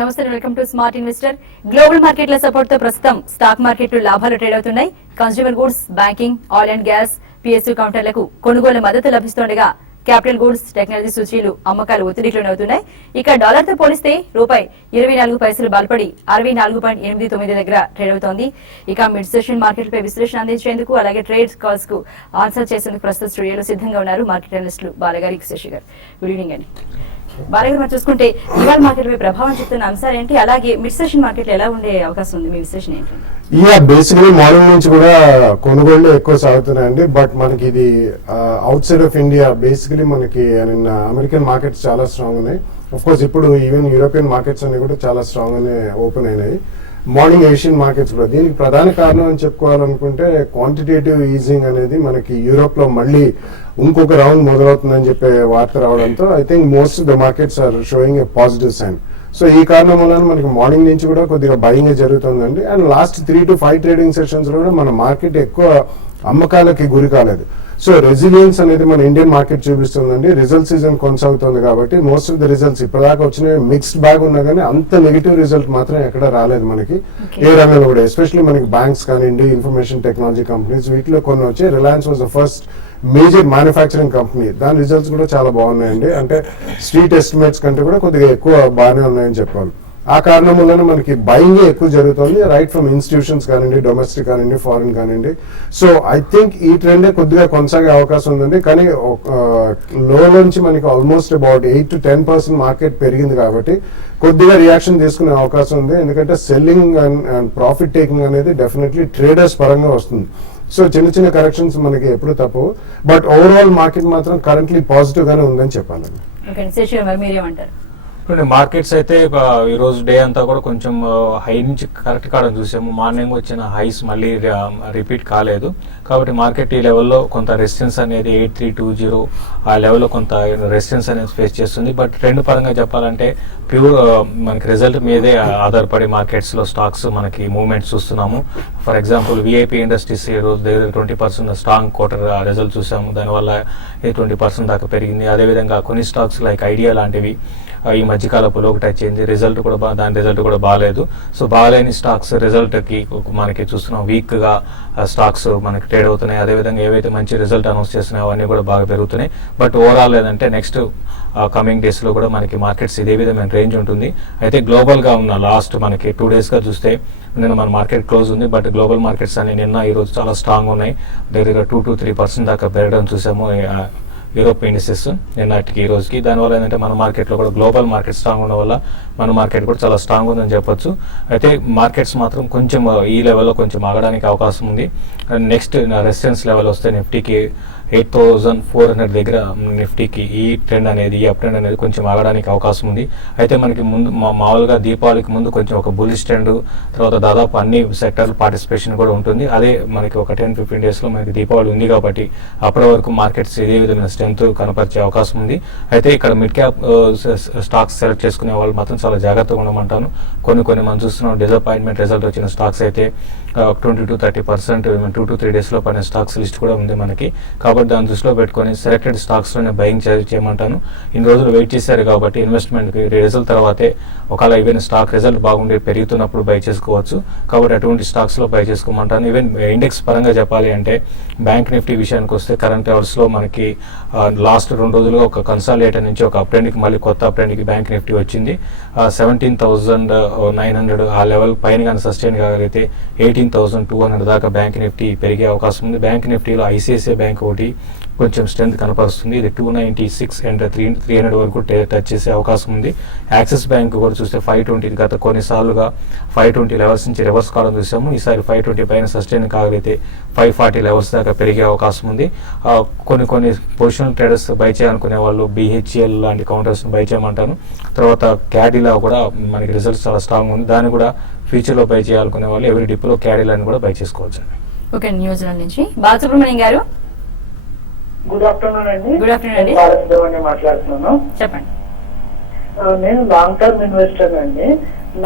నమస్తే, welcome to smart investor. Global మార్కెట్ల support తో ప్రస్తుతం స్టాక్ మార్కెట్లు లాభాలు ట్రేడ్ అవుతున్నాయి. Consumer goods, banking, oil and gas, PSU కౌంటర్లకు కొనుగోలు మద్దతు లభిస్తుండగా క్యాపిటల్ గూడ్స్, టెక్నాలజీ సూచీలు అమ్మకాలు ఒత్తిడిలోనే అవుతున్నాయి. ఇక డాలర్ తో పోలిస్తే రూపాయి 24 పైసలు బలపడి 64.89 దగ్గర ట్రేడ్ అవుతోంది. ఇక మిడ్ సెషన్ మార్కెట్ పై విశ్లేషణ అందించేందుకు అలాగే ట్రేడ్ కాల్స్ కు ఆన్సర్ చేసేందుకు ప్రస్తుత స్టూడియోలో సిద్ధంగా ఉన్నారు మార్కెట్ అనలిస్టులు బాలగారి, శశి గారు. గుడ్ ఈవినింగ్ అండి. బాలగారు, మనం చూసుకుంటే ఇవాళ మార్కెట్ పై ప్రభావం చూపుతున్న అంశాలు ఏంటి, అలాగే మిడ్ సెషన్ మార్కెట్ ఎలా ఉండే అవకాశం ఉంది, మీ విశ్లేషణ ఏంటి? బేసికలీ మార్నింగ్ నుంచి కూడా కొనుగోళ్లు ఎక్కువ సాగుతున్నాయండి. బట్ మనకి ఇది out side of India basically మనకి అమెరికన్ మార్కెట్స్ చాలా స్ట్రాంగ్ ఉన్నాయి. ఆఫ్ కోర్స్ ఇప్పుడు ఈవెన్ యూరోపియన్ మార్కెట్స్ అన్ని కూడా చాలా స్ట్రాంగ్ గానే ఓపెన్ అయినాయి. మార్నింగ్ ఏషియన్ మార్కెట్స్ కూడా. దీనికి ప్రధాన కారణం అని చెప్పుకోవాలనుకుంటే క్వాంటిటేటివ్ ఈజింగ్ అనేది మనకి యూరోప్ లో మళ్ళీ ఇంకొక రౌండ్ మొదలవుతుందని చెప్పే వార్త రావడంతో I think most the markets are showing a positive sign. So ఈ కారణం వల్ల మనకి మార్నింగ్ నుంచి కూడా కొద్దిగా బయింగ్ జరుగుతుందండి. And last 3 to 5 trading sessions లో కూడా మన మార్కెట్ ఎక్కువ అమ్మకాలకి గురి కాలేదు. సో రెసిలియన్స్ అనేది మన ఇండియన్ మార్కెట్ చూపిస్తుందండి. రిజల్ట్ సీజన్ కొనసాగుతుంది కాబట్టి మోస్ట్ ఆఫ్ ద రిజల్ట్స్ ఇప్పటిదాకా వచ్చిన మిక్స్డ్ బ్యాగ్ ఉన్నా కానీ అంత నెగిటివ్ రిజల్ట్ మాత్రం ఎక్కడ రాలేదు మనకి ఏ రంగంలో కూడా. ఎస్పెషల్లీ మనకి బ్యాంక్స్ కానివ్వండి, ఇన్ఫర్మేషన్ టెక్నాలజీ కంపెనీస్, వీటిలో కొన్ని వచ్చాయి. Reliance was the first major manufacturing company, దాని రిజల్ట్స్ కూడా చాలా బాగున్నాయండి. అంటే స్ట్రీట్ ఎస్టిమేట్స్ కంటే కూడా కొద్దిగా ఎక్కువ బాగానే ఉన్నాయని చెప్పాలి. ఆ కారణం వల్ల మనకి బయింగ్ ఎక్కువ జరుగుతుంది, రైట్ ఫ్రమ్ ఇన్స్టిట్యూషన్స్ కానివ్వండి, డొమెస్టిక్ కానివ్వండి, ఫారిన్ కానివ్వండి. సో ఐ థింక్ ఈ ట్రెండే కొద్దిగా కొనసాగే అవకాశం ఉందండి. కానీ లో నుంచి మనకి ఆల్మోస్ట్ అబౌట్ 8 to 10% మార్కెట్ పెరిగింది కాబట్టి కొద్దిగా రియాక్షన్ తీసుకునే అవకాశం ఉంది. ఎందుకంటే సెల్లింగ్ అండ్ ప్రాఫిట్ టేకింగ్ అనేది డెఫినెట్లీ ట్రేడర్స్ పరంగా వస్తుంది. సో చిన్న చిన్న కరెక్షన్స్ మనకి ఎప్పుడు తప్పవు. బట్ ఓవరాల్ మార్కెట్ మాత్రం కరెంట్లీ పాజిటివ్ గానే ఉందని చెప్పాలండి. మార్కెట్స్ అయితే ఈ రోజు డే అంతా కూడా కొంచెం హై నుంచి కరెక్ట్ కావడం చూసాము. మార్నింగ్ వచ్చిన హైస్ మళ్ళీ రిపీట్ కాలేదు కాబట్టి మార్కెట్ ఈ లెవెల్లో కొంత రెసిస్టెన్స్ అనేది 8320 ఆ లెవెల్లో కొంత రెసిస్టెన్స్ అనేది ఫేస్ చేస్తుంది. బట్ ట్రెండ్ పరంగా చెప్పాలంటే ప్యూర్ మనకి రిజల్ట్ మీదే ఆధారపడి మార్కెట్స్ లో స్టాక్స్ మనకి మూవ్మెంట్స్ చూస్తున్నాము. ఫర్ ఎగ్జాంపుల్ విఐపి ఇండస్ట్రీస్ ఈ రోజు దగ్గర 20% స్ట్రాంగ్ క్వార్టర్ రిజల్ట్ చూసాము. దానివల్ల 20% దాకా పెరిగింది. అదేవిధంగా కొన్ని స్టాక్స్ లైక్ ఐడియా లాంటివి ఈ మధ్యకాలపు లోకి టచ్ అయింది. రిజల్ట్ కూడా దాని రిజల్ట్ కూడా బాగాలేదు. సో బాగాలేని స్టాక్స్ రిజల్ట్ కి మనకి చూస్తున్నాం వీక్ గా స్టాక్స్ మనకి ట్రేడ్ అవుతున్నాయి. అదేవిధంగా ఏవైతే మంచి రిజల్ట్ అనౌన్స్ చేస్తున్నాయో అవన్నీ కూడా బాగా పెరుగుతున్నాయి. బట్ ఓవరాల్ ఏదంటే నెక్స్ట్ కమింగ్ డేస్ లో కూడా మనకి మార్కెట్స్ ఇదే విధమైన రేంజ్ ఉంటుంది. అయితే గ్లోబల్ గా ఉన్న లాస్ట్ మనకి 2 days గా చూస్తే నిన్న మన మార్కెట్ క్లోజ్ ఉంది. బట్ గ్లోబల్ మార్కెట్స్ అన్ని నిన్న ఈ రోజు చాలా స్ట్రాంగ్ ఉన్నాయి. దగ్గర 2 to 3% దాకా పెరగడం చూసాము యూరోప్ ఇండిసెస్ నిన్నటికి ఈ రోజుకి. దానివల్ల ఏంటంటే మన మార్కెట్లో కూడా గ్లోబల్ మార్కెట్ స్ట్రాంగ్ ఉండడం వల్ల మన మార్కెట్ కూడా చాలా స్ట్రాంగ్ ఉందని చెప్పొచ్చు. అయితే మార్కెట్స్ మాత్రం కొంచెం ఈ లెవెల్లో కొంచెం ఆగడానికి అవకాశం ఉంది. నెక్స్ట్ రెసిస్టెన్స్ లెవెల్ వస్తే నిఫ్టీకి 8400 దగ్గర నిఫ్టీకి ఈ ట్రెండ్ అనేది, ఈ అప్ ట్రెండ్ అనేది కొంచెం ఆగడానికి అవకాశం ఉంది. అయితే మనకి ముందు మామూలుగా దీపావళికి ముందు కొంచెం ఒక బుల్లిష్ ట్రెండ్, తర్వాత దాదాపు అన్ని సెక్టర్ పార్టిసిపేషన్ కూడా ఉంటుంది. అదే మనకి ఒక 10-15 days లో మనకి దీపావళి ఉంది కాబట్టి అప్పటి వరకు మార్కెట్స్ ఇదే విధమైన స్ట్రెంత్ కనపరిచే అవకాశం ఉంది. అయితే ఇక్కడ మిడ్ క్యాప్ స్టాక్స్ సెలెక్ట్ చేసుకునే వాళ్ళు మాత్రం చాలా జాగ్రత్తగా ఉండమంటాను. కొన్ని మనం చూస్తున్నాం డిసప్పాయింట్మెంట్ రిజల్ట్ వచ్చిన స్టాక్స్ అయితే 20 to 30% 2 to 3 days లో పడిన స్టాక్స్ లిస్ట్ కూడా ఉంది మనకి. కాబట్టి దాన్ని దృష్టిలో పెట్టుకొని సెలెక్టెడ్ స్టాక్స్ లోనే బయింగ్ చేయమంటాను. ఇన్ని రోజులు వెయిట్ చేశారు కాబట్టి ఇన్వెస్ట్మెంట్ రిజల్ట్ తర్వాతే ఒకవేళ ఈవెన్ స్టాక్ రిజల్ట్ బాగుండి పెరుగుతున్నప్పుడు బై చేసుకోవచ్చు. కాబట్టి అటువంటి స్టాక్స్ లో బై చేసుకోమంటాను. ఈవెన్ ఇండెక్స్ పరంగా చెప్పాలి అంటే బ్యాంక్ నిఫ్టీ విషయానికి వస్తే కరెంట్ అవర్స్ లో మనకి లాస్ట్ 2 రోజులుగా ఒక కన్సాలిడేటర్ నుంచి ఒక అప్ ట్రెండ్ కి మళ్ళీ కొత్త అప్ ట్రెండ్ కి బ్యాంక్ నిఫ్టీ వచ్చింది. 17,900 ఆ లెవెల్ పైన కానీ సస్టైన్ కాగలిగితే 18,200 దాకా బ్యాంక్ నిఫ్టీ పెరిగే అవకాశం ఉంది. బ్యాంక్ నిఫ్టీలో ఐసిఐసిఐ బ్యాంక్ ఒకటి కొంచెం స్ట్రెంత్ కనపరుస్తుంది. ఇది 296 అండ్ 300 వరకు టచ్ చేసే అవకాశం ఉంది. యాక్సిస్ బ్యాంక్ కూడా చూస్తే 520 గత కొన్నిసార్లుగా 520 లెవెల్స్ నుంచి రివర్స్ కావడం చూసాము. ఈసారి 520 పైన సస్టైన్ కాగలిగితే 540 లెవెల్స్ దాకా పెరిగే అవకాశం ఉంది. కొన్ని పొజిషనల్ ట్రేడర్స్ బై చేయాలనుకునే వాళ్ళు బిహెచ్ఎల్ లాంటి కౌంటర్స్ బై చేయమంటాను. తర్వాత క్యాడిలా కూడా మనకి రిజల్ట్స్ చాలా స్ట్రాంగ్ ఉంది. దాన్ని కూడా ఫ్యూచర్ లో బై చేయాలనుకునే వాళ్ళు ఎవరి డిప్లో క్యాడిలాని కూడా బై చేసుకోవచ్చు. ఓకే, న్యూజిలాండ్ నుంచి బాలసుబ్రహ్మణ్యం గారు. గుడ్ ఆఫ్టర్నూన్ అండి. గుడ్ ఆఫ్టర్నూన్ అండి. మాట్లాడుతున్నాను. చెప్పండి. నేను లాంగ్ టర్మ్ ఇన్వెస్టర్ అండి.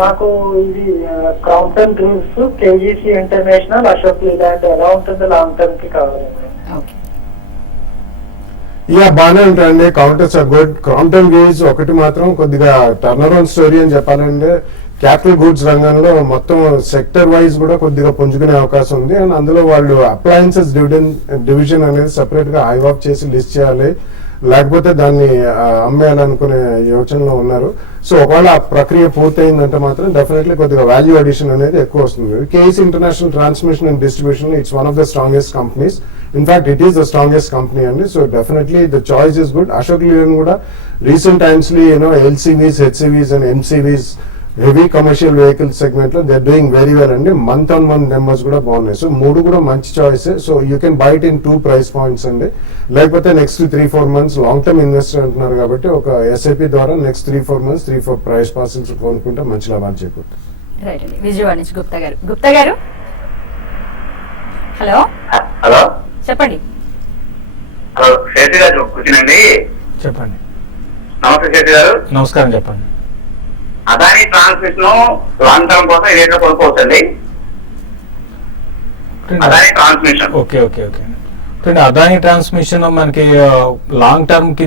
నాకు ఇది Crompton groups, KEC international, Ashok Leyland ఎలా ఉంటుంది లాంగ్ టర్మ్ కి కావాలండి. బాగానే ఉంటాయండి. Counters are good. Crompton Greaves ఒకటి మాత్రం కొద్దిగా టర్న్ అరౌండ్ స్టోరీ అని చెప్పాలంటే క్యాపిటల్ గూడ్స్ రంగంలో మొత్తం సెక్టర్ వైజ్ కూడా కొద్దిగా పుంజుకునే అవకాశం ఉంది. అండ్ అందులో వాళ్ళు అప్లయన్సెస్ డివిజన్ అనేది సెపరేట్ గా హైవాప్ చేసి లిస్ట్ చేయాలి, లేకపోతే దాన్ని అమ్మేయాలనుకునే యోచనలో ఉన్నారు. సో ఒకవేళ ఆ ప్రక్రియ పూర్తయిందంటే మాత్రం డెఫినెట్లీ కొద్దిగా వాల్యూ అడిషన్ అనేది ఎక్కువ వస్తుంది. KEC international transmission and distribution it's one of the strongest companies. In fact it is the strongest company అండి. So definitely the choice is good. Ashok Leyland కూడా రీసెంట్ టైమ్స్ లో LCVs, HCVs and MCVs heavy commercial vehicle segment లో they are doing very well అండి. Month on month numbers కూడా బాగున్నాయి. So మూడు కూడా మంచి చాయిస్. So you can buy it in 2 price points అండి. లేకపోతే next 3-4 months long term investor అంటున్నారు కాబట్టి ఒక ఎస్ఐపి ద్వారా నెక్స్ట్ 3-4 months 3-4 ప్రైస్ పార్సల్స్ కొనుక్కుంటే మంచి లాభాలు చేకూరుతాయి. రైట్ అండి. విజయవాడ నుంచి గుప్తా గారు హలో హలో చెప్పండి. హలో శేషి గారు కూర్చునండి. చెప్పండి. నమస్తే శేషి గారు. నమస్కారం, చెప్పండి. అదాని ట్రాన్స్మిషన్ లాంగ్ టర్మ్ కోసం ఏ రేట్లో కొనుక్కోవచ్చండి? Adani transmission. Okay okay okay Adani transmission మనకి లాంగ్ టర్మ్ కి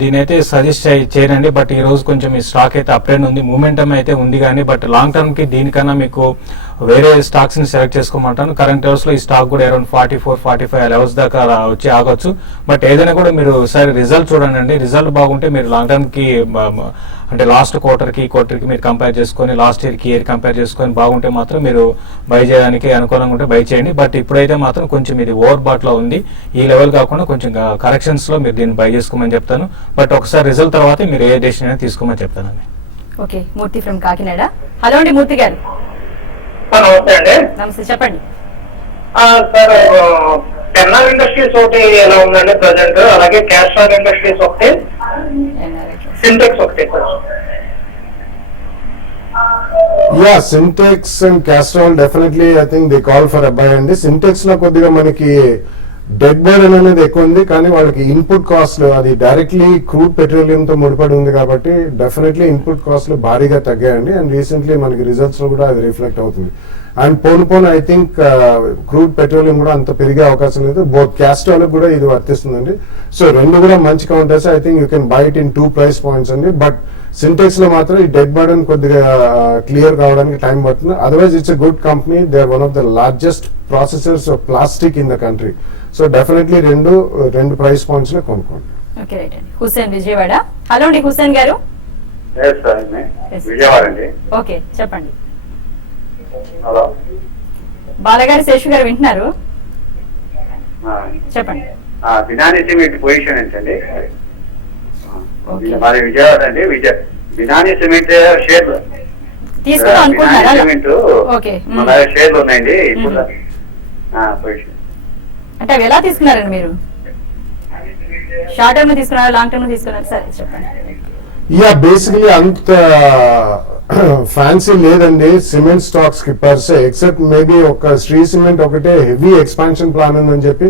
దీని అయితే సజెస్ట్ చేయనండి. బట్ ఈ రోజు కొంచెం ఈ స్టాక్ అయితే అప్ ట్రెండ్ ఉంది, మూమెంటం అయితే ఉంది కానీ బట్ లాంగ్ టర్మ్ కి దీనికన్నా మీకు వేరే స్టాక్స్ ని సెలెక్ట్ చేసుకోమంటాను. కరెంట్ లెవెల్స్ లో ఈ స్టాక్ కూడా అరౌండ్ 44-45 లెవెల్స్ దాకా వచ్చి ఆగొచ్చు. బట్ ఏదైనా కూడా మీరు ఒకసారి రిజల్ట్ చూడండి. రిజల్ట్ బాగుంటే మీరు లాంగ్ టర్మ్ కి అంటే లాస్ట్ క్వార్టర్కి మీరు కంపేర్ చేసుకొని లాస్ట్ ఇయర్ కంపేర్ చేసుకొని బాగుంటే మాత్రం మీరు బై చేయడానికి అనుకూలంగా ఉంటే బై చేయండి. బట్ ఇప్పుడైతే మాత్రం కొంచెం ఇది ఓవర్ బాట్ లో ఉంది. ఈ లెవెల్ కాకుండా కొంచెం కరెక్షన్స్ లో మీరు దీన్ని బై చేసుకోమని చెప్తాను. బట్ ఒకసారి రిజల్ట్ తర్వాత మీరు ఏ డెసిషన్ అయినా తీసుకోమని చెప్తానండి. Okay, Murthy from Kakinada. Hello అండి మూర్తి గారు. నమస్తే అండి. నమస్తే, చెప్పండి. సార్ టెర్నర్ ఇండస్ట్రీస్ ఒకటి ఎలా ఉందండి ప్రజెంట్, అలాగే క్యాస్ట్రాల్ ఇండస్ట్రీస్ ఒకటి, సింటెక్స్ ఒకటి sir. Sintex and Castrol definitely I think they call for a by అండి. సింటెక్స్ లో కొద్దిగా మనకి డెడ్ బర్డెన్ అనేది ఎక్కువ ఉంది, కానీ వాళ్ళకి ఇన్పుట్ కాస్ట్ అది డైరెక్ట్లీ క్రూడ్ పెట్రోలియం తో ముడిపడి ఉంది కాబట్టి డెఫినెట్లీ ఇన్పుట్ కాస్ట్లు భారీగా తగ్గాయండి. అండ్ రీసెంట్లీ మనకి రిజల్ట్స్ లో కూడా అది రిఫ్లెక్ట్ అవుతుంది. And phone I think crude petroleum కూడా అంత పెరిగే అవకాశం లేదు. బోత్ క్యాస్ట్రాల్ కూడా ఇది వర్తిస్తుందండి. సో రెండు కూడా మంచి counters. I think you can buy it in 2 price points అండి. బట్ సింటెక్స్ లో మాత్రం ఈ డెడ్ బర్డెన్ కొద్దిగా క్లియర్ కావడానికి టైం పడుతుంది. Otherwise it's a good company. They are one of the largest processors of plastic in the country. So definitely రెండు price points లో కొనుక్కోండి. ఓకే రైట్ అండి. హుస్సేన్ విజయవాడ. హలో అండి హుస్సేన్ గారు. విజయవాడ అండి. ఓకే చెప్పండి. హలో బాలగారి శేషు గారు వింటున్నారు, చెప్పండి. బినాని సిమెంట్ పొజిషన్ ఏంటండి? మరి విజయవాడ అండి. బినాని సిమెంట్ షేర్లు తీసుకుందాం అనుకుంటున్నారా? సిమెంట్ ఓకే, మన షేర్లు ఉన్నాయండి ఇప్పుడు పొజిషన్. అంటే అవి ఎలా తీసుకున్నారండి మీరు? షార్ట్ టర్మ్ లో తీసుకున్నారా, లాంగ్ టర్మ్ లో తీసుకున్నారా? సరే చెప్పండి. బేసికలీ అంత ఫ్యాన్సీ లేదండి సిమెంట్ స్టాక్స్ కి పర్ సే, ఎక్సెప్ట్ మేబీ ఒక శ్రీ సిమెంట్ ఒకటే హెవీ ఎక్స్పాన్షన్ ప్లాన్ ఉందని చెప్పి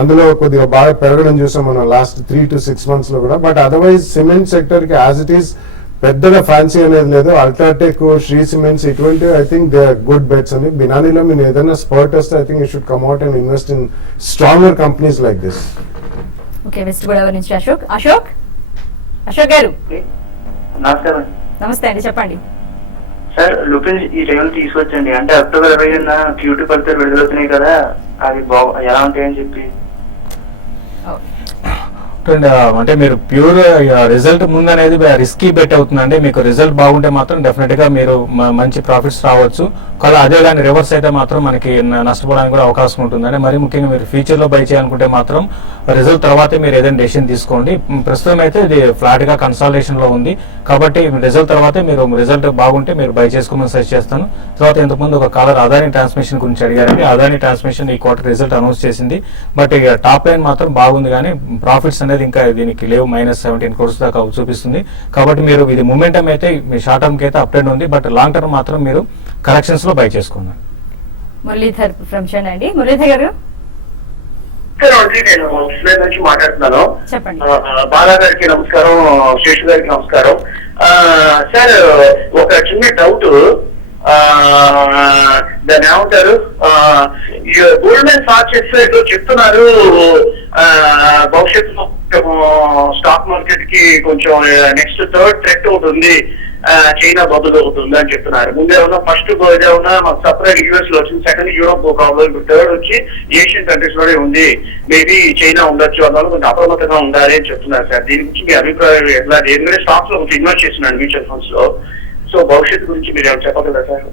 అందులో కొద్దిగా బాగా పెరగడం చూసాం మనం లాస్ట్ 3 to 6 months లో కూడా. బట్ అదర్వైజ్ సిమెంట్ సెక్టర్ కి యాజ్ ఇట్ ఈస్ పెద్దగా ఫ్యాన్సీ అనేది లేదు. అల్ట్రాటెక్, శ్రీ సిమెంట్స్ ఇటువంటి I think they are good bets అండి. బినానీలో మీరు ఏదైనా స్పర్ట్ వస్తే I think you should come out and invest in stronger companies like this. Okay, west Godavari నుంచి అశోక్ గారు. నమస్కారం. నమస్తే అండి, చెప్పండి. సార్ లుపిన్ ఈ టైం తీసుకొచ్చండి. అంటే అక్టోబర్ 20న క్యూటీ ఫలితాలు విడుదలవుతున్నాయి కదా, అవి ఎలా ఉంటాయని చెప్పి. అంటే మీరు ప్యూర్ రిజల్ట్ ముందు అనేది రిస్కీ బెట్ అవుతుందండి. మీకు రిజల్ట్ బాగుంటే మాత్రం డెఫినెట్ గా మీరు మంచి ప్రాఫిట్స్ రావచ్చు. కానీ అదే కానీ రివర్స్ అయితే మాత్రం మనకి నష్టపోవడానికి కూడా అవకాశం ఉంటుందండి. మరి ముఖ్యంగా మీరు ఫ్యూచర్ లో బై చేయాలనుకుంటే మాత్రం రిజల్ట్ తర్వాతే మీరు ఏదైనా డెసిషన్ తీసుకోండి. ప్రస్తుతం అయితే ఇది ఫ్లాట్ గా కన్సాలిడేషన్ లో ఉంది కాబట్టి రిజల్ట్ తర్వాతే మీరు రిజల్ట్ బాగుంటే మీరు బై చేసుకోమని సజెస్ట్ చేస్తాను. తర్వాత ఇంతకుముందు ఒక కాలర్ అదాని ట్రాన్స్మిషన్ గురించి అడిగారండి. అదాని ట్రాన్స్మిషన్ ఈ క్వార్టర్ రిజల్ట్ అనౌన్స్ చేసింది. బట్ ఇక టాప్ లైన్ మాత్రం బాగుంది కానీ ప్రాఫిట్స్ అనేది ఇంకా దీనికి లేవు. -17 crores దాకా చూపిస్తుంది. కాబట్టి మీరు ఇది మూమెంటం అయితే మీ షార్ట్ టర్మ్ కి అయితే అప్ ట్రెండ్ ఉంది. బట్ లాంగ్ టర్మ్ మాత్రం మీరు కరెక్షన్స్ లో బై చేసుకున్నారు. మురళీధర్ ఫ్రమ్ చెన్నై అండి. మురళీధర్ గారు నేను నుంచి మాట్లాడుతున్నాను. చెప్పండి. బాలా గారికి నమస్కారం, శేషు గారికి నమస్కారం. సార్ ఒక చిన్న డౌట్, దాన్ని ఏమంటారు, గోల్డ్మెన్ సాక్స్ చెప్తున్నారు భవిష్యత్తులో స్టాక్ మార్కెట్ కి కొంచెం నెక్స్ట్ థర్డ్ థ్రెట్ ఒకటి ఉంది, చైనా బదులు అవుతుంది అని చెప్తున్నారు. ముందేమన్నా ఫస్ట్ ఏమన్నా మాకు సపరేట్ యూఎస్ లో వచ్చింది, సెకండ్ యూరోప్ ప్రాబ్లం, థర్డ్ వచ్చి ఏషియన్ కంట్రీస్ లోనే ఉంది, మేబీ చైనా ఉండొచ్చు, అందువల్ల కొంచెం అప్రమత్తంగా ఉండాలి అని చెప్తున్నారు సార్. దీని గురించి మీ అభిప్రాయం ఎట్లా? ఎందుకంటే స్టాక్స్ లో కొంచెం ఇన్వెస్ట్ చేస్తున్నాను మ్యూచువల్ ఫండ్స్ లో, సో భవిష్యత్తు గురించి మీరు ఏమైనా చెప్పగలరా సార్?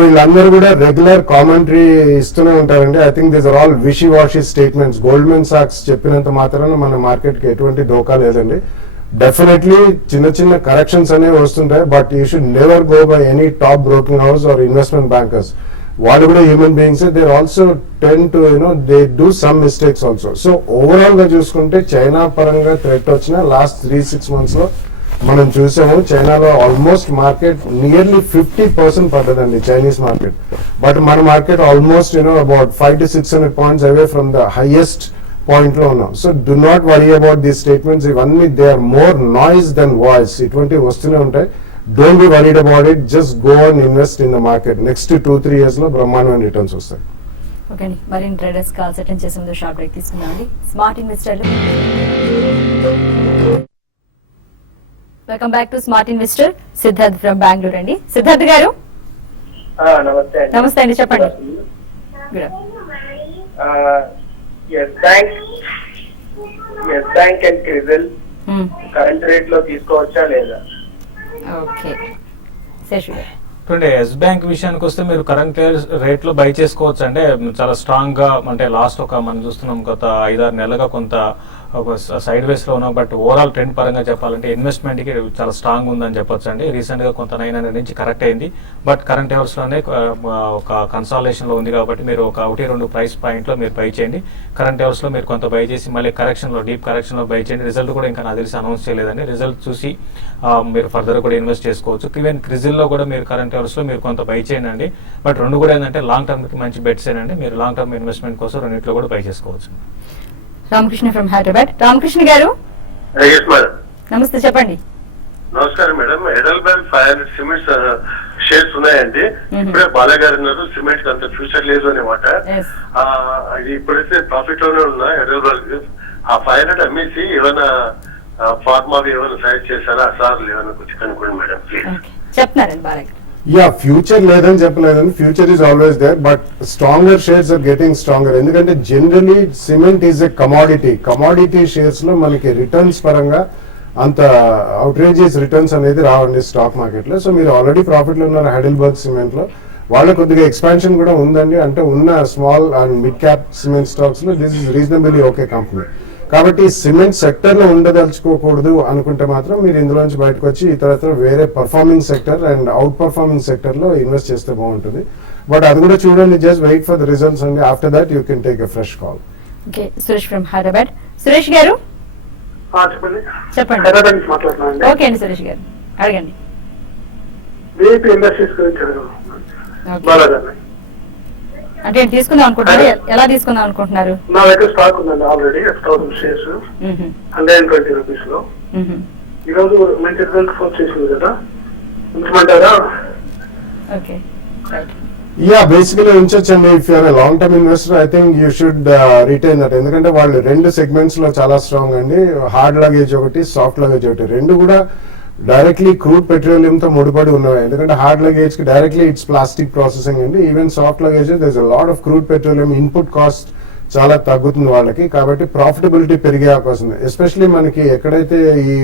వీళ్ళందరూ కూడా రెగ్యులర్ కామెంటరీ ఇస్తూనే ఉంటారండి. I think these are all wishy washy statements. Goldman సాక్స్ చెప్పినంత మాత్రాన మన మార్కెట్ కి ఎటువంటి డోకా లేదండి. డెఫినెట్లీ చిన్న చిన్న కరెక్షన్స్ అనేవి వస్తుంటాయి, but you should never go by any top broking house or investment bankers. వాళ్ళు కూడా human beings, they also tend to they do some mistakes also. So overall గా చూసుకుంటే చైనా పరంగా థ్రెట్ వచ్చిన లాస్ట్ 3-6 months లో మనం చూసాము, చైనాలో ఆల్మోస్ట్ మార్కెట్ నియర్లీ 50% పడ్డదండి చైనీస్ మార్కెట్. బట్ మన market almost about 500 to 600 points away from the highest point లో ఉన్నాం. So do not worry about these statements. ఇవన్నీ they are more noise than voice. ఇటువంటివి వస్తూనే ఉంటాయి. Don't be worried about it. Just go and invest in the market. Next 2-3 years లో బ్రహ్మాండమైన returns వస్తాయి. Okay అండి, మరిన్ని ట్రేడర్స్ కాల్స్ అటెండ్ చేసే ముందు షార్ట్ బ్రేక్ తీసుకుందామండి. స్మార్ట్ ఇన్వెస్టర్లు welcome back to smart investor. Siddharth from Bengaluru అండి. సిద్ధార్థ్ గారు నమస్తే అండి, చెప్పండి. Yes Bank and CRISIL current rate లో తీసుకోవచ్చా లేదా? ఓకే శేషు గారు. చూడండి, ఎస్ బ్యాంక్ విషయానికి వస్తే మీరు కరెంట్ రేట్ లో బై చేసుకోవచ్చు అంటే చాలా స్ట్రాంగ్ గా, అంటే లాస్ట్ మనం చూస్తున్నాం గత 5-6 నెలలుగా కొంత సైడ్ వేస్ లో ఉన్నాం. బట్ ఓవరాల్ ట్రెండ్ పరంగా చెప్పాలంటే ఇన్వెస్ట్మెంట్ కి చాలా స్ట్రాంగ్ ఉందని చెప్పొచ్చు అండి. రీసెంట్ గా కొంత 900 నుంచి కరెక్ట్ అయింది, బట్ కరెంట్ లెవెల్స్ లోనే ఒక కన్సాలేషన్ లో ఉంది కాబట్టి మీరు ఒక 1-2 ప్రైస్ పాయింట్ లో మీరు బై చేయండి. కరెంట్ లెవెల్స్ లో మీరు కొంత బై చేసి మళ్ళీ కరెక్షన్ లో డీప్ కరెక్షన్ లో బై చేయండి. రిజల్ట్ కూడా ఇంకా నాకు తెలిసి అనౌన్స్ చేయలేదండి. రిజల్ట్ చూసి మీరు ఫర్దర్ కూడా ఇన్వెస్ట్ చేసుకోవచ్చు. ఈవెన్ క్రిజిల్ లో కూడా మీరు కరెంట్ లెవెల్స్ లో మీరు కొంత బై చేయండి. బట్ రెండు కూడా ఏంటంటే లాంగ్ టర్మ్ కి మంచి బెట్స్ ఏనండి. మీరు లాంగ్ టర్మ్ ఇన్వెస్ట్మెంట్ కోసం రెండింటిలో కూడా బై చేసుకోవచ్చు. రామకృష్ణ ఫ్రమ్ హైదరాబాద్. రామకృష్ణ గారు నమస్తే, చెప్పండి. నమస్కారం మేడం. ఎడల్బెల్ 500 సిమెంట్స్ షేర్స్ ఉన్నాయండి. ఇప్పుడే బాలగారు ఉన్నారు, సిమెంట్ అంత ఫ్యూచర్ లేదు అనమాట. ఇప్పుడైతే ప్రాఫిట్ లోనే ఉన్నా ఎడల్బెల్. ఆ 500 అమ్మేసి ఏమైనా ఫార్మా ఏమైనా సైడ్ చేశారా సార్? ఏమైనా కొంచెం కనుక్కోండి మేడం ప్లీజ్. చెప్తున్నారండి బాలగారు. ఫ్యూచర్ లేదని చెప్పలేదని, future is always there, but stronger shares are getting stronger. ఎందుకంటే generally cement is a commodity shares లో మనకి రిటర్న్స్ పరంగా అంత అవుట్రేజియస్ రిటర్న్స్ అనేది రావండి స్టాక్ మార్కెట్ లో. సో మీరు ఆల్రెడీ ప్రాఫిట్ లో ఉన్నారు హైడెల్బర్గ్ సిమెంట్ లో. వాళ్ళ కొద్దిగా ఎక్స్పాన్షన్ కూడా ఉందండి. అంటే ఉన్న small and mid cap cement stocks లో this is reasonably okay company. కాబట్టి సిమెంట్ సెక్టర్ లో ఉండదలుచుకోకూడదు అనుకుంటే మాత్రం మీరు ఇందులోంచి బయటకు వచ్చి ఇతరత్ర వేరే performing sector and outperforming sector లో ఇన్వెస్ట్ చేస్తే బాగుంటుంది. బట్ అది కూడా చూడండి, just wait for the results అండి. After that you can take a fresh call. Okay, Suresh from Hyderabad. Suresh గారు చెప్పండి. హైదరాబాద్ నుంచి మాట్లాడుతున్నాను. ఓకే అండి, సురేష్ గారు అడగండి. విఐపి ఇండస్ట్రీస్ గురించి అడగండి. అంటే తీసుకుందాం అనుకుంటున్నారు, ఎలా తీసుకుందాం అనుకుంటున్నారు? నా దగ్గర స్టాక్ ఉందండి ఆల్రెడీ 1000 షేర్స్ 120 రూపీస్ లో. ఈ రోజు మంచి రిజల్ట్ ఫోర్స్ చేసింది కదా, ఉంచమంటారా? Okay right. బేసికలీ ఉంచొచ్చండి. If you're a long term investor I think you should retain that. ఎందుకంటే వాళ్ళు 2 సెగ్మెంట్స్ లో చాలా స్ట్రాంగ్ అండి. హార్డ్ లగేజ్ ఒకటి, సాఫ్ట్ లగేజ్ ఒకటి. రెండు కూడా డైరెక్ట్లీ క్రూడ్ పెట్రోలియం తో ముడిపడి ఉన్నాయి. ఎందుకంటే హార్డ్ లగేజ్ కి డైరెక్ట్లీ ఇట్స్ ప్లాస్టిక్ ప్రాసెసింగ్ అండి. Even soft luggage there is a lot of crude petroleum input cost చాలా తగ్గుతుంది వాళ్ళకి. కాబట్టి ప్రాఫిటబిలిటీ పెరిగే అవకాశం ఉంది. ఎస్పెషల్లీ మనకి ఎక్కడైతే ఈ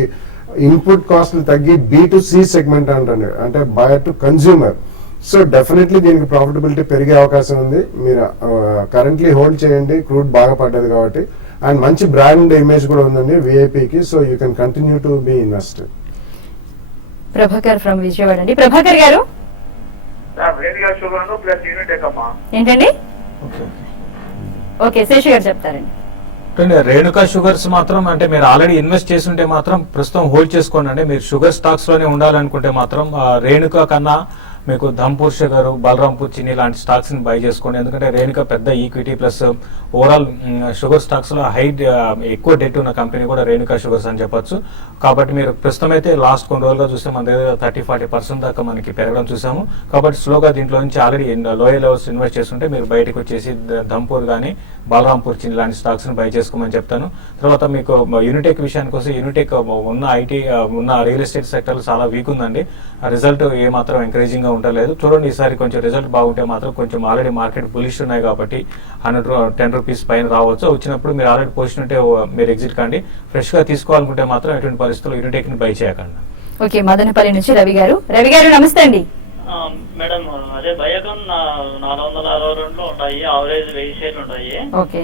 ఇన్పుట్ కాస్ట్లు తగ్గి B2C సెగ్మెంట్ అంటే buyer to consumer. So definitely దీనికి ప్రాఫిటబిలిటీ పెరిగే అవకాశం ఉంది. మీరు కరెంట్లీ హోల్డ్ చేయండి, క్రూడ్ బాగా పడ్డది కాబట్టి. అండ్ మంచి బ్రాండ్ ఇమేజ్ కూడా ఉందండి విఐపికి. So you can continue to be invested. Prabhakar from Vijayawada అండి. ప్రభాకర్ గారు ఏంటండి? ఓకే, శేషు గారు చెప్తారండి. రేణుకా షుగర్స్ మాత్రం అంటే మీరు ఆల్రెడీ ఇన్వెస్ట్ చేస్తుంటే మాత్రం ప్రస్తుతం హోల్డ్ చేసుకోండి అండి. మీరు షుగర్ స్టాక్స్ లోనే ఉండాలనుకుంటే మాత్రం రేణుకా కన్నా మీకు ధంపూర్ షుగర్, బలరాంపూర్ చిన్ని లాంటి స్టాక్స్ ని బై చేసుకోండి. ఎందుకంటే రేణుకా పెద్ద equity plus overall sugar stocks లో ఎక్కువ డెట్ ఉన్న కంపెనీ కూడా రేణుకా షుగర్స్ అని చెప్పొచ్చు. కాబట్టి మీరు ప్రస్తుతం అయితే లాస్ట్ కొన్ని రోజులుగా చూస్తే మన దగ్గర 30-40% దాకా మనకి పెరగడం చూసాము. కాబట్టి స్లోగా దీంట్లో నుంచి ఆల్రెడీ లోయర్ లెవెల్స్ ఇన్వెస్ట్ చేస్తుంటే మీరు బయటకు వచ్చేసి ధంపూర్ కానీ బలరాంపూర్ చిన్న లాంటి స్టాక్స్ ని బై చేసుకోమని చెప్తాను. తర్వాత మీకు యూనిటెక్ విషయానికి వస్తే యూనిటెక్ ఉన్న ఉన్న రియల్ ఎస్టేట్ సెక్టర్ చాలా వీక్ ఉందండి. ఆ రిజల్ట్ ఏమాత్రం ఎంకరేజింగ్ గా ఉండలేదు. చూడండి ఈసారి కొంచెం రిజల్ట్ బాగుంటే మాత్రం కొంచెం ఆల్రెడీ మార్కెట్ బులిష్ ఉన్నాయి కాబట్టి 110 రూపీస్ పైన రావచ్చు. వచ్చినప్పుడు మీరు ఆల్రెడీ పొజిషన్ ఉంటే మీరు ఎగ్జిట్ కండి. ఫ్రెష్ గా తీసుకోవాలనుకుంటే మాత్రం ఎటువంటి పరిస్థితుల్లో యూనిటెక్ ని బై చేయకండి. ఓకే, మదనపల్లి నుంచి రవి గారు నమస్తే అండి. మేడం అదే బయోకాన్ 462 ఉంటాయి, యావరేజ్ 1000 షేర్లు ఉంటాయి. ఓకే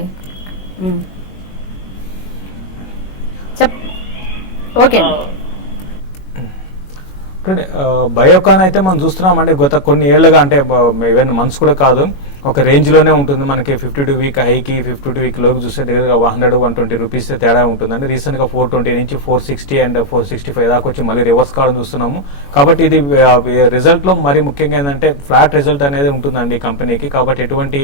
ఓకే బయోకాన్ అయితే మనం చూస్తున్నామండి గత కొన్ని ఏళ్లుగా, అంటే ఈవెన్ మంత్స్ కూడా కాదు, ఒక రేంజ్ లోనే ఉంటుంది. మనకి 52 వీక్ హైకి 52 వీక్ లోకి చూస్తే దగ్గర 100-120 రూపీస్ తేడా ఉంటుందండి. రీసెంట్ గా 420 నుంచి 460 అండ్ 465 దాకా వచ్చి మళ్ళీ రివర్స్ కావడం చూస్తున్నాము. కాబట్టి ఇది రిజల్ట్ లో మరి ముఖ్యంగా ఏంటంటే ఫ్లాట్ రిజల్ట్ అనేది ఉంటుందండి కంపెనీకి. కాబట్టి ఎటువంటి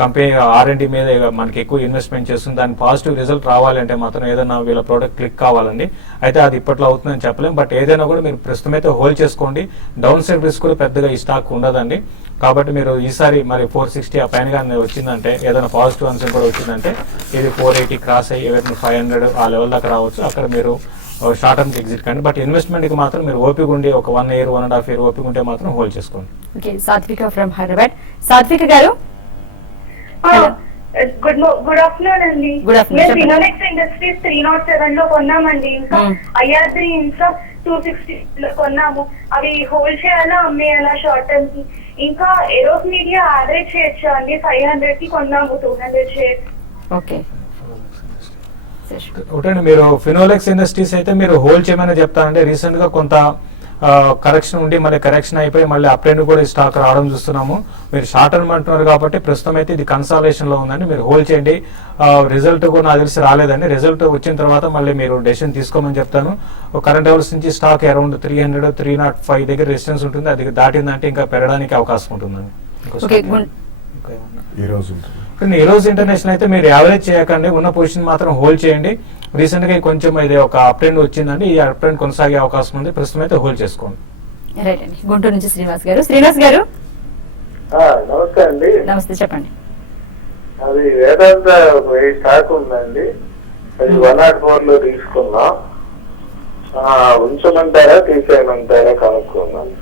కంపెనీ R&D మీద మనకి ఎక్కువ ఇన్వెస్ట్మెంట్ చేస్తుంది, దాని పాజిటివ్ రిజల్ట్ రావాలంటే మాత్రం ఏదైనా వీళ్ళ ప్రోడక్ట్ క్లిక్ కావాలండి. అయితే అది ఇప్పట్లో అవుతుందని చెప్పలేం. బట్ ఏదైనా కూడా మీరు ప్రస్తుతం అయితే హోల్డ్ చేసుకోండి. డౌన్ సైడ్ రిస్క్ కూడా పెద్దగా ఈ స్టాక్ ఉండదండి. కాబట్టి మీరు ఈసారి మరి 460 ఆ పైన వచ్చిందంటే, ఏదైనా పాజిటివ్ అంశం కూడా వచ్చిందంటే ఇది 480 క్రాస్ అయ్యి ఏదైనా 500 ఆ లెవెల్ దాకా రావచ్చు. అక్కడ మీరు షార్ట్ టర్మ్ ఎగ్జిట్ కండి. బట్ ఇన్వెస్ట్మెంట్ కి మాత్రం మీరు ఓపిక ఉండి ఒక 1 year 1.5 year ఓపిక ఉంటే మాత్రం హోల్డ్ చేసుకోండి. ఓకే, సాత్విక ఫ్రమ్ హైదరాబాద్. సాత్విక గారు గుడ్ ఆఫ్టర్నూన్ అండి. మేము ఫినోలెక్స్ ఇండస్ట్రీస్ 307 లో కొన్నామండి. ఇంకా IR3 ఇంకా 260 లో కొన్నాము. అవి హోల్డ్ చేయాలా అమ్మేయాలా షార్ట్ టర్మ్ కి? ఇంకా ఎరోస్ మీడియా యావరేజ్ చేయొచ్చా అండి? 500 కి కొన్నాము 200 షేర్స్. ఓకే, ఒకటండి మీరు ఫినోలెక్స్ ఇండస్ట్రీస్ అయితే మీరు హోల్డ్ చేయమని చెప్తానంటే, రీసెంట్ గా కొంత కరెక్షన్ ఉండి మళ్ళీ కరెక్షన్ అయిపోయి మళ్ళీ అప్ ట్రెండ్ కూడా స్టాక్ రావడం చూస్తున్నాము. మీరు షార్ట్ టర్మ్ అంటున్నారు కాబట్టి ప్రస్తుతం అయితే ఇది కన్సాలేషన్ లో ఉందండి. మీరు హోల్డ్ చేయండి. రిజల్ట్ కూడా నాకు తెలిసి రాలేదండి. రిజల్ట్ వచ్చిన తర్వాత మళ్ళీ మీరు డెసిషన్ తీసుకోమని చెప్తాను. కరెంట్ లెవెల్స్ నుంచి స్టాక్ అరౌండ్ 300-305 దగ్గర రెసిస్టెన్స్ ఉంటుంది. అది దాటిందంటే ఇంకా పెరగడానికి అవకాశం ఉంటుందండి. ఈ రోజు ఇంటర్నేషనల్ అయితే మీరు యావరేజ్ చేయకండి, ఉన్న పొజిషన్ మాత్రం హోల్డ్ చేయండి. రీసెంట్ గా కొంచెం ఇది ఒక అప్ ట్రెండ్ వచ్చిందండి. ఈ అప్ ట్రెండ్ కొనసాగే అవకాశం ఉంది. ప్రస్తుతం అయితే హోల్డ్ చేసుకోండి. రైట్ అండి. గుంటూరు నుంచి శ్రీనివాస్ గారు నమస్తే అండి. నమస్తే, చెప్పండి. అది వేదాంత స్టాక్ ఉందండి, అది 104 లో తీసుకున్నా. ఉంచమంటారా తీసేయమంటారా కనుక్కున్నాను.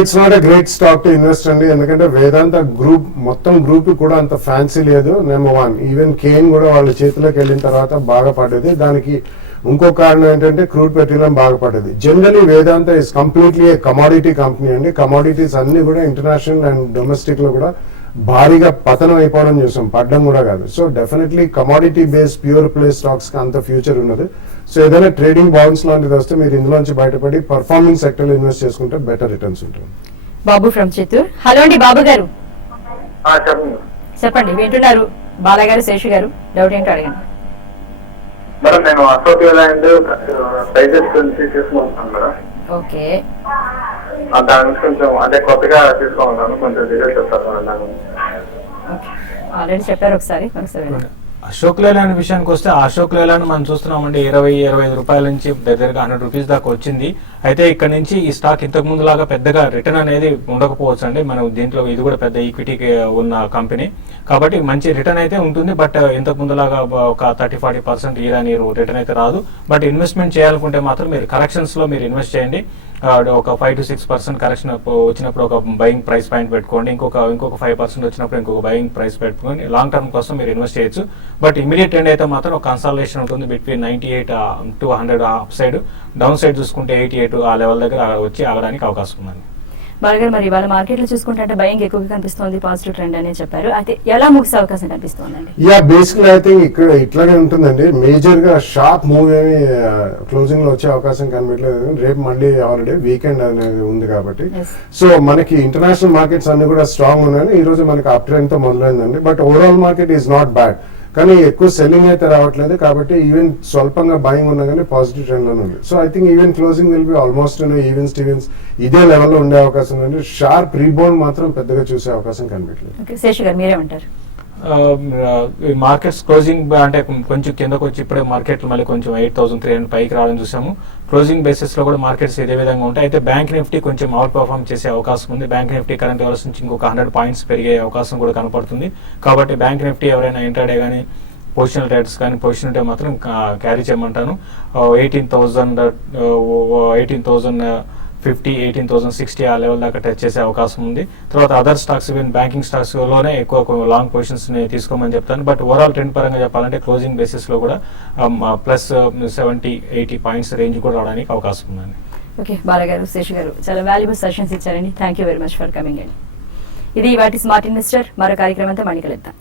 It's not a great stock to invest అండి. ఎందుకంటే వేదాంత గ్రూప్ మొత్తం గ్రూప్ కూడా అంత ఫ్యాన్సీ లేదు. నెంబర్ 1, ఈవెన్ కేన్ కూడా వాళ్ళ చేతిలోకి వెళ్ళిన తర్వాత బాగా పడ్డది. దానికి ఇంకో కారణం ఏంటంటే క్రూడ్ పెట్రోలియం బాగా పడ్డది. Generally Vedanta is completely A commodity company అండి. కమాడిటీస్ అన్ని కూడా ఇంటర్నేషనల్ అండ్ డొమెస్టిక్ లో కూడా భారీగా పతనం అయిపోవడం చూసాం, పడ్డం కూడా కాదు. So definitely commodity based pure play stocks కి అంత ఫ్యూచర్ ఉన్నది. సో ఏదైనా ట్రేడింగ్ బౌన్స్ లాంటిది వస్తే మీరు ఇందులోంచి బయటపడి పర్ఫార్మింగ్ సెక్టర్ లో ఇన్వెస్ట్ చేసుకుంటే బెటర్ రిటర్న్స్ ఉంటుంది. బాబు ఫ్రమ్ చిత్తూరు. హలో అండి బాబు గారు, చెప్పండి. వింటున్నారు బాలగారు, శేషు గారు, డౌట్ ఏంటో అడగండి. మేడం నేను అశోక్ ల్యాండ్ ప్రైజెస్ గురించి తీసుకుంటున్నాను మేడం. ఓకే, దాని నుంచి కొంచెం అదే కొత్తగా తీసుకోవాలన్నాను, కొంచెం డీటెయిల్స్ చెప్తారు మేడం. ఆల్రెడీ చెప్పారు ఒకసారి. అశోక్ లేలాండ్ విషయానికి వస్తే అశోక్ లేలాండ్ మనం చూస్తున్నామండి 20-25 రూపాయల నుంచి దగ్గరగా 100 రూపీస్ దాకా వచ్చింది. అయితే ఇక్కడ నుంచి ఈ స్టాక్ ఇంతకు ముందు లాగా పెద్దగా రిటర్న్ అనేది ఉండకపోవచ్చు అండి. మనం దీంట్లో ఇది కూడా పెద్ద ఈక్విటీకి ఉన్న కంపెనీ కాబట్టి మంచి రిటర్న్ అయితే ఉంటుంది. బట్ ఇంతకు ముందులాగా ఒక 30-40% ఇయర్ అని రిటర్న్ అయితే రాదు. బట్ ఇన్వెస్ట్మెంట్ చేయాలనుకుంటే మాత్రం మీరు కరెక్షన్స్ లో మీరు ఇన్వెస్ట్ చేయండి. ఒక 5-6% కరెక్షన్ వచ్చినప్పుడు ఒక బయింగ్ ప్రైస్ పాయింట్ పెట్టుకోండి. ఇంకొక 5% వచ్చినప్పుడు ఇంకొక బయింగ్ ప్రైస్ పెట్టుకోండి. లాంగ్ టర్మ్ కోసం మీరు ఇన్వెస్ట్ చేయొచ్చు. బట్ ఇమీడియట్ ట్రెండ్ అయితే మాత్రం ఒక కన్సాలిడేషన్ ఉంటుంది between 98-100 up side. Down side చూసుకుంటే 88 ఆ లెవెల్ దగ్గర వచ్చి ఆగడానికి అవకాశం ఉందండి. బాలగారు, మరి ఇవాళ మార్కెట్ లో చూసుకుంటే బయింగ్ ఎక్కువగా కనిపిస్తుంది, పాజిటివ్ ట్రెండ్ అని చెప్పారు. అయితే ఎలా ముగిసే అవకాశం కనిపిస్తోందండి? యా, బేసికలీ ఐ థింక్ ఇక్కడ ఇట్లాగే ఉంటుందండి. మేజర్ గా షార్ప్ మూవ్ ఏమి క్లోజింగ్ లో వచ్చే అవకాశం కనిపించలేదు. రేపు మళ్ళీ ఆల్రెడీ వీకెండ్ అనేది ఉంది కాబట్టి సో మనకి ఇంటర్నేషనల్ మార్కెట్స్ అన్ని కూడా స్ట్రాంగ్ ఉన్నాయి. ఈ రోజు మనకి అప్ ట్రెండ్ తో మొదలైందండి. But overall market is not bad. కానీ ఎక్కువ సెల్లింగ్ అయితే రావట్లేదు, కాబట్టి ఈవెన్ స్వల్పంగా బయింగ్ ఉన్నా కానీ పాజిటివ్ ట్రెండ్ లోనే ఉంది. So I think even closing will be almost evens ఇదే లెవెల్లో ఉండే అవకాశం ఉంది. షార్ప్ రీబౌండ్ మాత్రం పెద్దగా చూసే అవకాశం కనిపించలేదు. శేషు గారు మీరేమంటారు? మార్కెట్స్ క్లోజింగ్ అంటే కొంచెం కిందకు వచ్చి ఇప్పుడే మార్కెట్లు మళ్ళీ కొంచెం 8,300 పైకి రావడం చూసాము. క్లోజింగ్ బేసిస్ లో కూడా మార్కెట్స్ ఇదే విధంగా ఉంటాయి. అయితే బ్యాంక్ నిఫ్టీ కొంచెం అవుట్ పర్ఫార్మ్ చేసే అవకాశం ఉంది. బ్యాంక్ నిఫ్టీ కరెంట్ లెవెల్స్ నుంచి ఇంకొక 100 పాయింట్స్ పెరిగే అవకాశం కూడా కనపడుతుంది. కాబట్టి బ్యాంక్ నిఫ్టీ ఎవరైనా ఇంట్రాడే కానీ పొజిషనల్ ట్రేడర్స్ కానీ పొజిషన్ ఉంటే మాత్రం క్యారీ చేయమంటాను. 18,050, 18,060 ఆ లెవెల్ దాకా టచ్ చేసే అవకాశం ఉంది. తర్వాత other stocks even banking stocks లోనే ఎక్కువ లాంగ్ పొజిషన్స్ ని తీసుకోమని చెప్తాను. బట్ ఓవరాల్ ట్రెండ్ పరంగా చెప్పాలంటే క్లోజింగ్ బేసిస్ లో కూడా ప్లస్ 70-80 పాయింట్స్ రేంజ్ కూడా రావడానికి అవకాశం ఉందండి. ఓకే, బాలగారు, శేషు గారు చాలా వాల్యుబుల్ సజెషన్స్ ఇచ్చారండి. Thank you very much for coming అండి. ఇది వాటి స్మార్ట్ ఇన్వెస్టర్. మరో కార్యక్రమంతో మళ్ళీ కలుద్దాం.